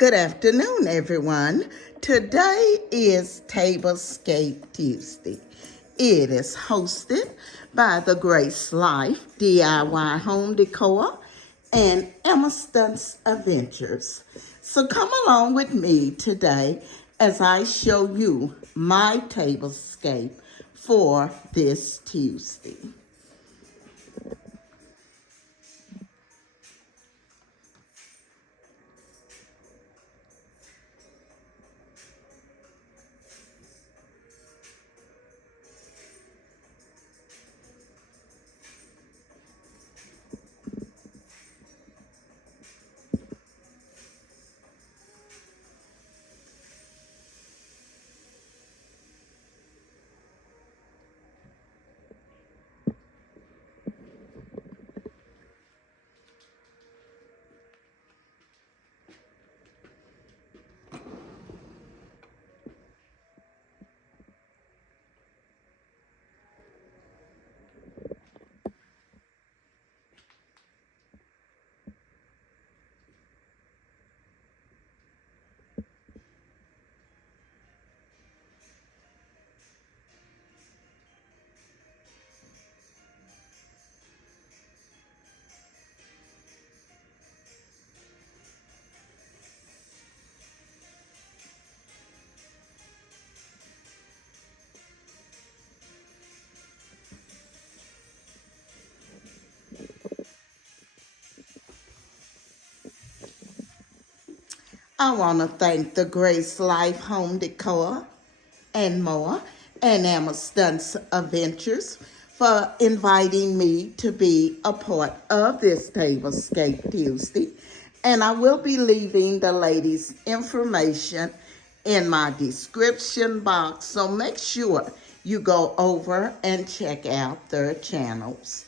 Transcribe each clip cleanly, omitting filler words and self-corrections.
Good afternoon, everyone. Today is Tablescape Tuesday. It is hosted by the Grace Life DIY Home Decor and Emerson's Adventures. So come along with me today as I show you my tablescape for this Tuesday. I want to thank the Grace Life Home Decor and more and Emerson's Adventures for inviting me to be a part of this Tablescape Tuesday. And I will be leaving the ladies' information in my description box, so make sure you go over and check out their channels.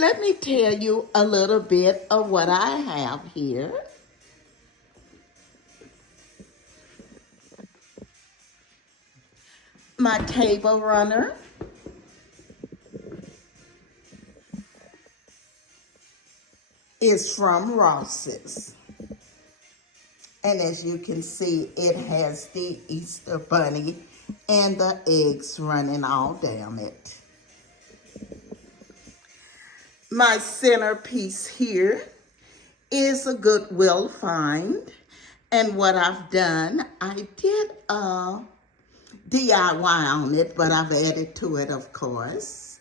Let me tell you a little bit of what I have here. My table runner is from Ross's. And as you can see, it has the Easter bunny and the eggs running all down it. My centerpiece here is a Goodwill find. And what I've done, I did a DIY on it, but I've added to it, of course.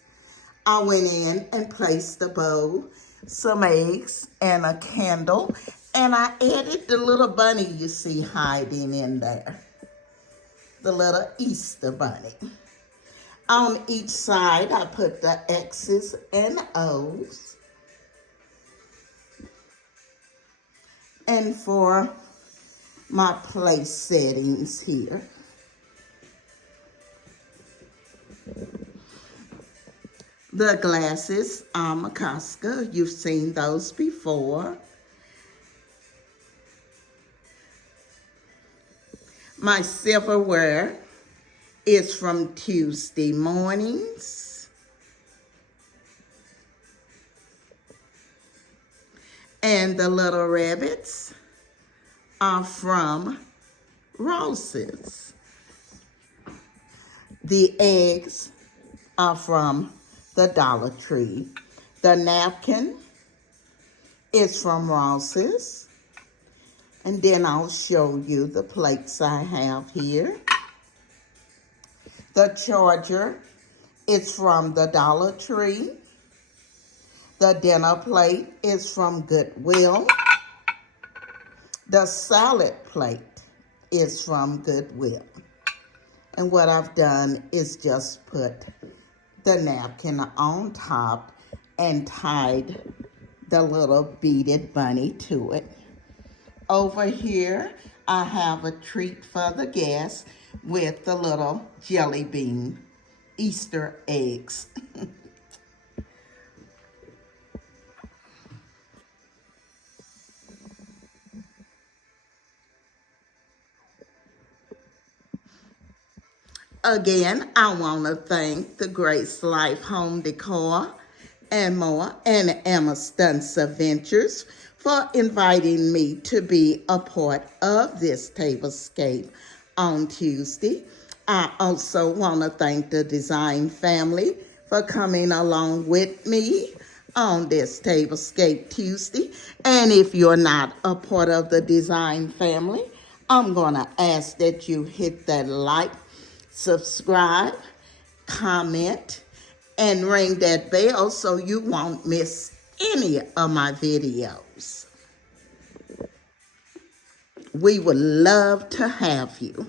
I went in and placed a bowl, some eggs, and a candle, and I added the little bunny you see hiding in there, the little Easter bunny. On each side, I put the X's and O's. And for my place settings here, the glasses are Macoska. You've seen those before. My silverware is from Tuesday Mornings. And the little rabbits are from Ross's. The eggs are from the Dollar Tree. The napkin is from Ross's. And then I'll show you the plates I have here. The charger is from the Dollar Tree. The dinner plate is from Goodwill. The salad plate is from Goodwill. And what I've done is just put the napkin on top and tied the little beaded bunny to it. Over here, I have a treat for the guests with the little jelly bean Easter eggs. Again, I want to thank the Grace Life Home Decor and more and Emma Stunsa Ventures for inviting me to be a part of this Tablescape on Tuesday. I also want to thank the design family for coming along with me on this Tablescape Tuesday. And if you're not a part of the design family, I'm going to ask that you hit that like, subscribe, comment, and ring that bell so you won't miss any of my videos. We would love to have you.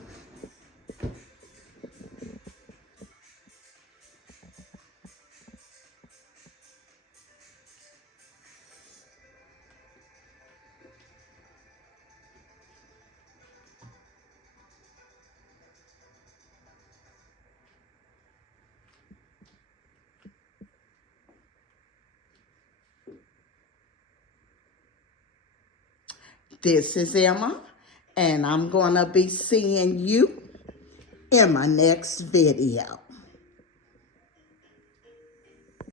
This is Emma, and I'm going to be seeing you in my next video.